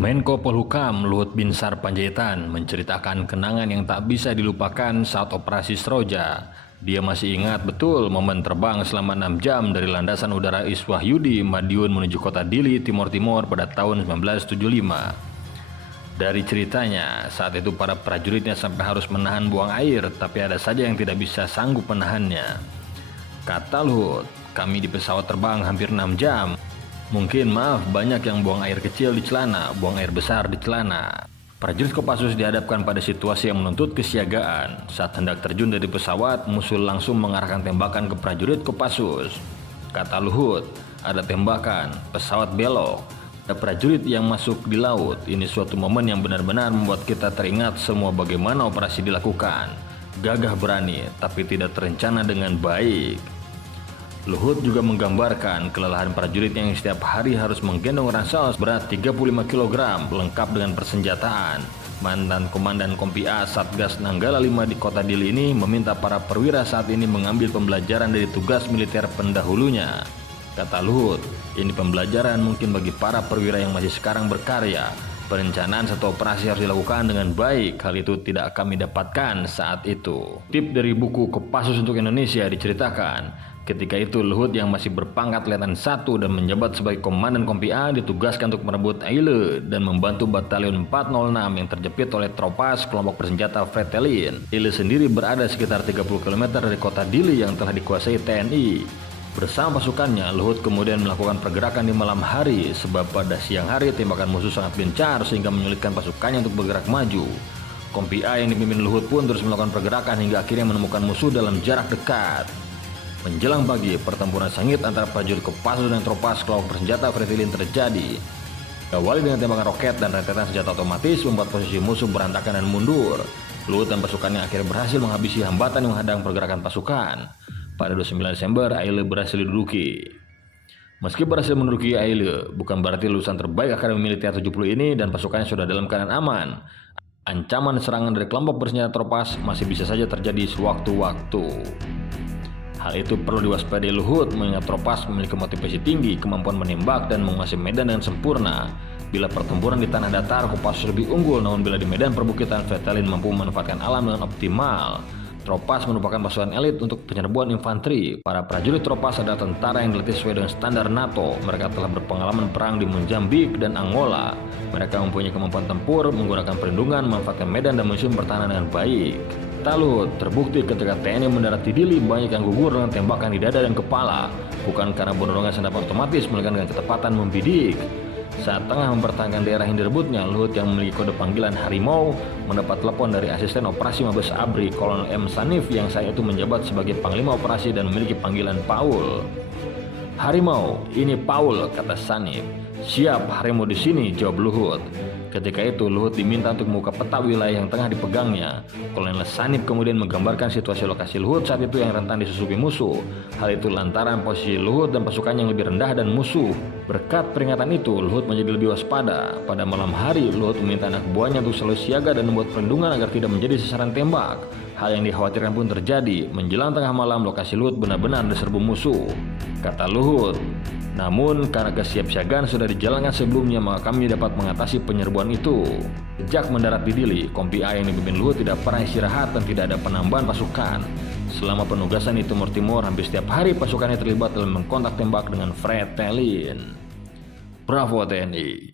Menko Polhukam Luhut Binsar Panjaitan menceritakan kenangan yang tak bisa dilupakan saat operasi Seroja. Dia masih ingat betul momen terbang selama 6 jam dari landasan udara Iswahyudi, Madiun menuju kota Dili, Timor Timur pada tahun 1975. Dari ceritanya, saat itu para prajuritnya sampai harus menahan buang air, tapi ada saja yang tidak bisa sanggup menahannya. Kata Luhut, kami di pesawat terbang hampir 6 jam. Mungkin maaf banyak yang buang air kecil di celana, buang air besar di celana. Prajurit Kopassus dihadapkan pada situasi yang menuntut kesiagaan. Saat hendak terjun dari pesawat, musuh langsung mengarahkan tembakan ke prajurit Kopassus. Kata Luhut, ada tembakan, pesawat belok, ada prajurit yang masuk di laut. Ini suatu momen yang benar-benar membuat kita teringat semua bagaimana operasi dilakukan. Gagah berani, tapi tidak terencana dengan baik. Luhut juga menggambarkan kelelahan prajurit yang setiap hari harus menggendong ransel berat 35 kg lengkap dengan persenjataan. Mantan Komandan Kompi A Satgas Nanggala 5 di kota Dili ini meminta para perwira saat ini mengambil pembelajaran dari tugas militer pendahulunya. Kata Luhut, ini pembelajaran mungkin bagi para perwira yang masih sekarang berkarya. Perencanaan satu operasi harus dilakukan dengan baik. Hal itu tidak kami dapatkan saat itu. Tip dari buku Kopassus untuk Indonesia diceritakan, ketika itu Luhut yang masih berpangkat Letnan 1 dan menjabat sebagai Komandan Kompi A ditugaskan untuk merebut Eile dan membantu Batalion 406 yang terjepit oleh Tropas kelompok bersenjata Fretilin. Eile sendiri berada sekitar 30 km dari kota Dili yang telah dikuasai TNI. Bersama pasukannya, Luhut kemudian melakukan pergerakan di malam hari sebab pada siang hari tembakan musuh sangat gencar sehingga menyulitkan pasukannya untuk bergerak maju. Kompi A yang dipimpin Luhut pun terus melakukan pergerakan hingga akhirnya menemukan musuh dalam jarak dekat. Menjelang pagi, pertempuran sengit antara prajurit Kopassus dan Tropas kelompok bersenjata Fretilin terjadi. Awali dengan tembakan roket dan rentetan senjata otomatis membuat posisi musuh berantakan dan mundur. Luhut dan pasukannya akhirnya berhasil menghabisi hambatan yang menghadang pergerakan pasukan. Pada 29 Desember, Eile berhasil diduduki. Meski berhasil menduduki Eile, bukan berarti lulusan terbaik Akademi Militer 70 ini dan pasukannya sudah dalam keadaan aman. Ancaman serangan dari kelompok bersenjata Tropas masih bisa saja terjadi sewaktu-waktu. Hal itu perlu diwaspadai Luhut mengingat Tropas memiliki motivasi tinggi, kemampuan menembak dan menguasai medan dengan sempurna. Bila pertempuran di tanah datar, Kopassus lebih unggul, namun bila di medan perbukitan, Fretilin mampu memanfaatkan alam dengan optimal. Tropas merupakan pasukan elit untuk penyerbuan infanteri. Para prajurit Tropas adalah tentara yang dilatih sesuai dengan standar NATO. Mereka telah berpengalaman perang di Mozambik dan Angola. Mereka mempunyai kemampuan tempur, menggunakan perlindungan, memanfaatkan medan dan musuh bertahan dengan baik. Luhut, terbukti ketika TNI mendarat di Dili banyak yang gugur dengan tembakan di dada dan kepala. Bukan karena penodongan senjata otomatis, melainkan dengan ketepatan membidik. Saat tengah mempertahankan daerah yang direbutnya, Luhut yang memiliki kode panggilan Harimau mendapat telepon dari asisten operasi Mabes ABRI Kolonel M. Sanif yang saat itu menjabat sebagai Panglima Operasi dan memiliki panggilan Paul. Harimau, ini Paul, kata Sanif. Siap, Harimau di sini, jawab Luhut. Ketika itu Luhut diminta untuk membuka peta wilayah yang tengah dipegangnya. Kolonel Sanif kemudian menggambarkan situasi lokasi Luhut saat itu yang rentan disusupi musuh. Hal itu lantaran posisi Luhut dan pasukannya yang lebih rendah dan musuh. Berkat peringatan itu, Luhut menjadi lebih waspada. Pada malam hari, Luhut meminta anak buahnya untuk selalu siaga dan membuat perlindungan agar tidak menjadi sasaran tembak. Hal yang dikhawatirkan pun terjadi. Menjelang tengah malam, lokasi Luhut benar-benar diserbu musuh. Kata Luhut, namun karena kesiapsiagaan sudah dijalankan sebelumnya, maka kami dapat mengatasi penyerbuan itu. Sejak mendarat di Dili, Kompi A yang dipimpin Luhut tidak pernah istirahat dan tidak ada penambahan pasukan. Selama penugasan di Timor Timur, hampir setiap hari pasukannya terlibat dalam mengkontak tembak dengan Fretilin. Bravo TNI!